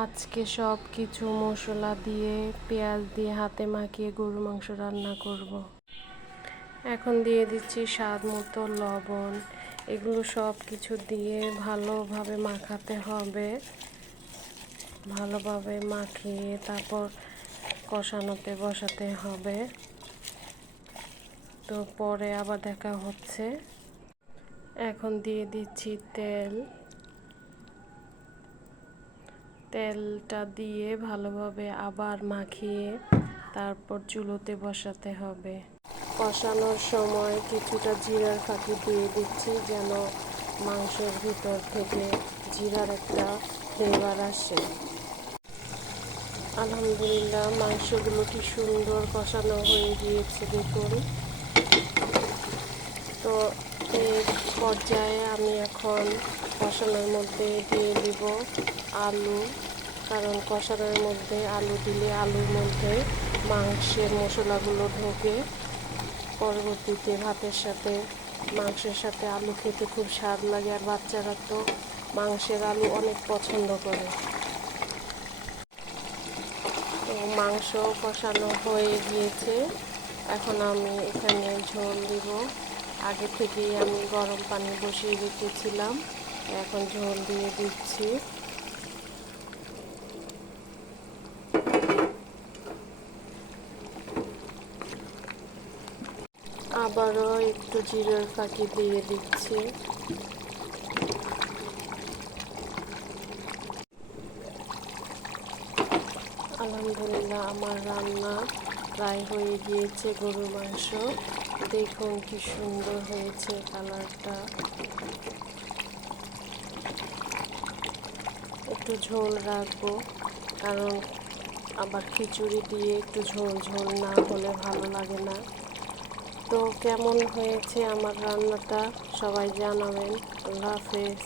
আজকে সব কিছু মশলা দিয়ে পেঁয়াজ দিয়ে হাতে মাখিয়ে গরুর মাংস রান্না করব। এখন দিয়ে দিচ্ছি স্বাদ মতো লবণ। এগুলো সব কিছু দিয়ে ভালোভাবে মাখাতে হবে। ভালোভাবে মাখিয়ে তারপর কষানোতে বসাতে হবে। তো পরে আবার দেখা হচ্ছে। এখন দিয়ে দিচ্ছি তেল। তেলটা দিয়ে ভালোভাবে আবার মাখিয়ে তারপর চুলোতে বসাতে হবে। কষানোর সময় কিছুটা জিরার ফাঁকি দিয়ে দিচ্ছি যেন মাংসের ভিতর থেকে জিরার একটা ফ্লেভার আসে। আলহামদুলিল্লাহ, মাংসগুলো কি সুন্দর কষানো হয়ে গিয়েছে দেখুন। তো এই পর্যায়ে আমি এখন কষানোর মধ্যে দিয়ে দিব আলু, কারণ কষানোর মধ্যে আলু দিলে আলুর মধ্যে মাংসের মশলাগুলো ঢোকে। পরবর্তীতে ভাতের সাথে মাংসের সাথে আলু খেতে খুব স্বাদ লাগে, আর বাচ্চারা তো মাংসের আলু অনেক পছন্দ করে। তো মাংস কষানো হয়ে গিয়েছে, এখন আমি এখানে ঝোল দিব। আগে থেকেই আমি গরম পানি বসিয়ে রেখেছিলাম, এখন ঝোল দিয়ে দিচ্ছি। আবারও একটু জিরার ফাঁকি দিয়ে দিচ্ছি। আলহামদুলিল্লাহ, আমার রান্না প্রায় হয়ে গিয়েছে। গরুর মাংস দেখুন কি সুন্দর হয়েছে কালারটা। একটু ঝোল রাখবো, কারণ আবার খিচুড়ি দিয়ে একটু ঝোল ঝোল না হলে ভালো লাগে না। তো কেমন হয়েছে আমার রান্নাটা সবাই জানাবেন। আল্লাহ হাফেজ।